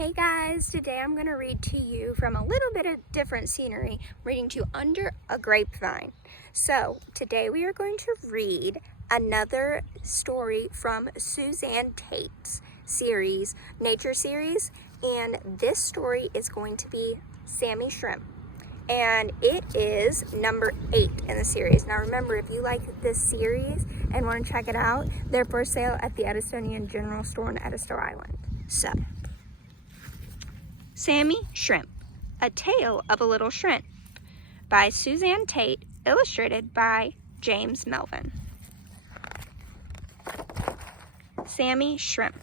Hey guys, today I'm going to read to you from a little bit of different scenery, reading to you Under a Grapevine. So today we are going to read another story from Suzanne Tate's series, Nature Series, and this story is going to be Sammy Shrimp. And it is number 8 in the series. Now remember, if you like this series and want to check it out, they're for sale at the Edistonian General Store on Edisto Island. So, Sammy Shrimp, A Tale of a Little Shrimp by Suzanne Tate, illustrated by James Melvin. Sammy Shrimp.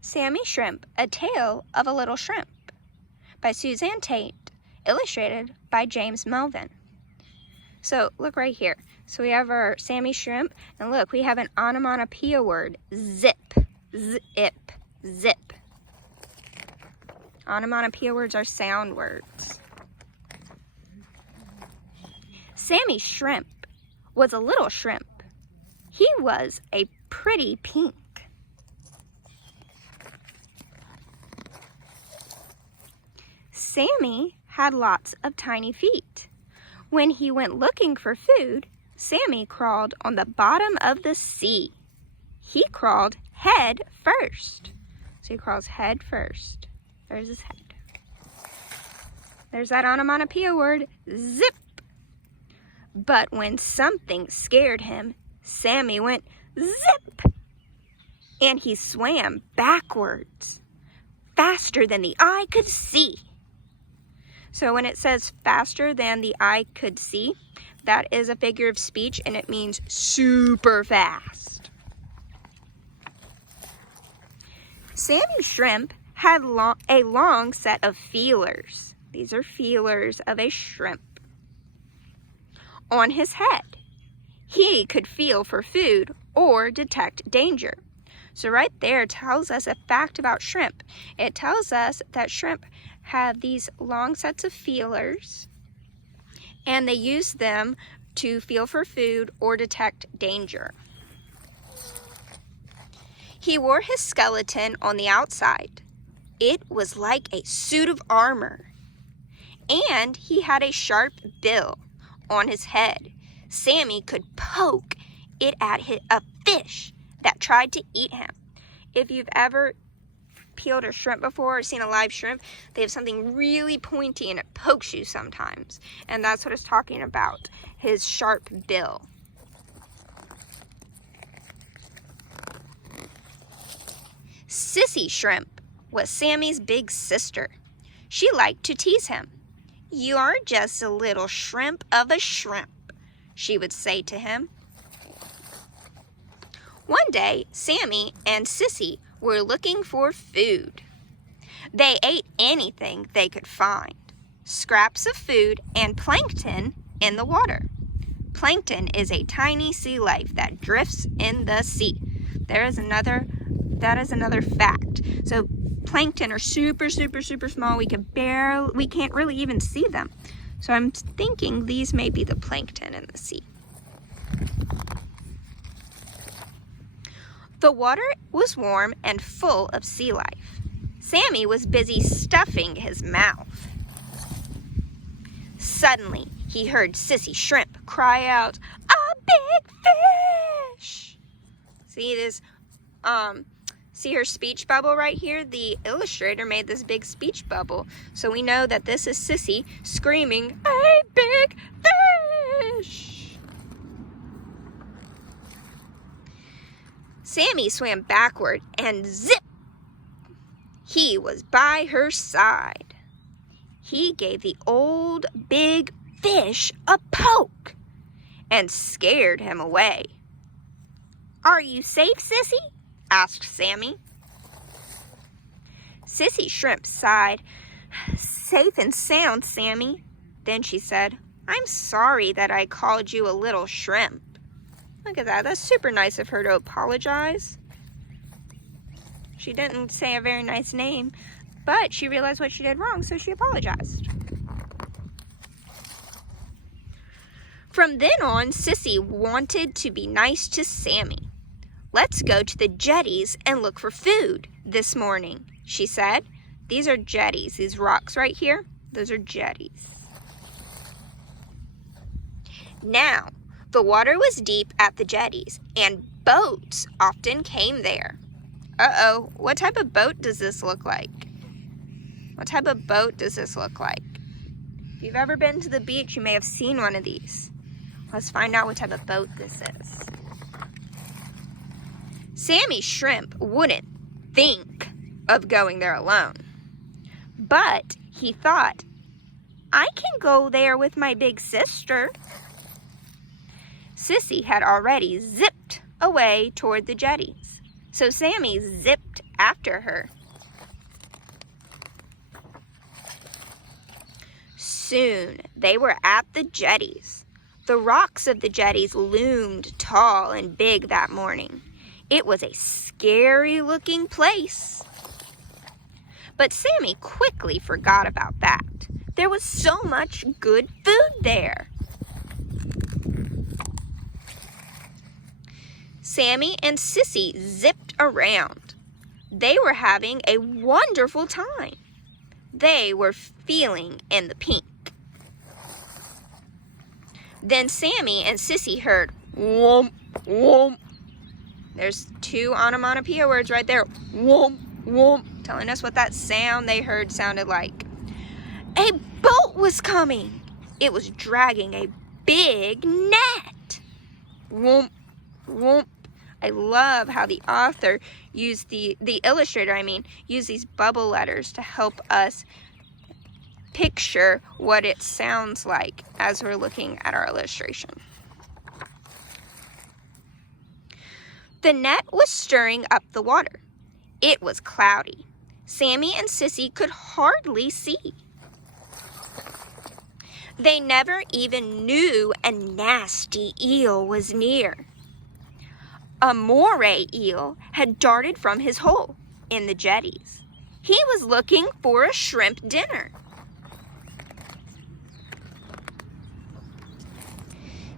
Sammy Shrimp, A Tale of a Little Shrimp by Suzanne Tate, illustrated by James Melvin. So look right here. So we have our Sammy Shrimp, and look, we have an onomatopoeia word, zip, zip, zip. Onomatopoeia words are sound words. Sammy Shrimp was a little shrimp. He was a pretty pink. Sammy had lots of tiny feet. When he went looking for food, Sammy crawled on the bottom of the sea. He crawled head first. So he crawls head first. There's his head. There's that onomatopoeia word, zip. But when something scared him, Sammy went zip. And he swam backwards, faster than the eye could see. So when it says faster than the eye could see, that is a figure of speech and it means super fast. Sammy Shrimp had a long set of feelers. These are feelers of a shrimp. On his head. He could feel for food or detect danger. So right there tells us a fact about shrimp. It tells us that shrimp have these long sets of feelers, and they use them to feel for food or detect danger. He wore his skeleton on the outside. It was like a suit of armor. And he had a sharp bill on his head. Sammy could poke it at a fish that tried to eat him. If you've ever peeled a shrimp before or seen a live shrimp, they have something really pointy and it pokes you sometimes. And that's what it's talking about, his sharp bill. Sissy Shrimp was Sammy's big sister. She liked to tease him. "You're just a little shrimp of a shrimp," she would say to him. One day, Sammy and Sissy were looking for food. They ate anything they could find, scraps of food and plankton in the water. Plankton is a tiny sea life that drifts in the sea. That is another fact. So plankton are super, super, super small. We can't really even see them. So I'm thinking these may be the plankton in the sea. The water was warm and full of sea life. Sammy was busy stuffing his mouth. Suddenly, he heard Sissy Shrimp cry out, "A big fish!" See this, see her speech bubble right here? The illustrator made this big speech bubble. So we know that this is Sissy screaming, "A big fish!" Sammy swam backward and zip! He was by her side. He gave the old big fish a poke and scared him away. "Are you safe, Sissy?" asked Sammy. Sissy Shrimp sighed. "Safe and sound, Sammy." Then she said, "I'm sorry that I called you a little shrimp." Look at that. That's super nice of her to apologize. She didn't say a very nice name, but she realized what she did wrong, so she apologized. From then on, Sissy wanted to be nice to Sammy. "Let's go to the jetties and look for food this morning," she said. These are jetties. These rocks right here, those are jetties. Now, the water was deep at the jetties, and boats often came there. Uh-oh, what type of boat does this look like? What type of boat does this look like? If you've ever been to the beach, you may have seen one of these. Let's find out what type of boat this is. Sammy Shrimp wouldn't think of going there alone. But he thought, I can go there with my big sister. Sissy had already zipped away toward the jetties, so Sammy zipped after her. Soon they were at the jetties. The rocks of the jetties loomed tall and big that morning. It was a scary-looking place. But Sammy quickly forgot about that. There was so much good food there. Sammy and Sissy zipped around. They were having a wonderful time. They were feeling in the pink. Then Sammy and Sissy heard whoomp, whoomp. There's two onomatopoeia words right there. Whoomp, whoomp, telling us what that sound they heard sounded like. A boat was coming. It was dragging a big net. Whoomp, whoomp. I love how the author used the illustrator, used these bubble letters to help us picture what it sounds like as we're looking at our illustration. The net was stirring up the water. It was cloudy. Sammy and Sissy could hardly see. They never even knew a nasty eel was near. A moray eel had darted from his hole in the jetties. He was looking for a shrimp dinner.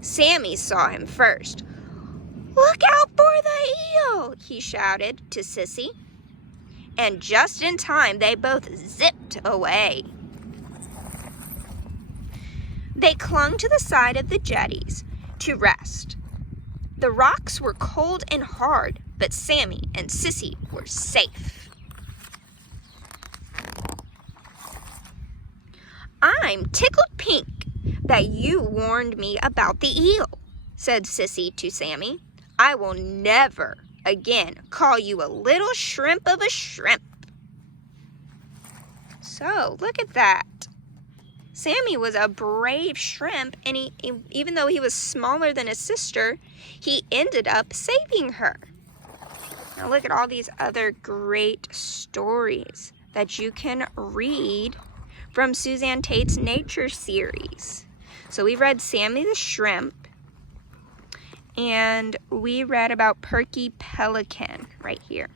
Sammy saw him first. "Look out for the eel!" he shouted to Sissy. And just in time, they both zipped away. They clung to the side of the jetties to rest. The rocks were cold and hard, but Sammy and Sissy were safe. "I'm tickled pink that you warned me about the eel," said Sissy to Sammy. "I will never again call you a little shrimp of a shrimp." So, look at that. Sammy was a brave shrimp, and even though he was smaller than his sister, he ended up saving her. Now look at all these other great stories that you can read from Suzanne Tate's nature series. So we read Sammy the Shrimp, and we read about Perky Pelican right here.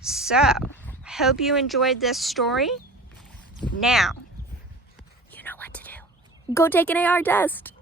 So, I hope you enjoyed this story. Now, you know what to do. Go take an AR test.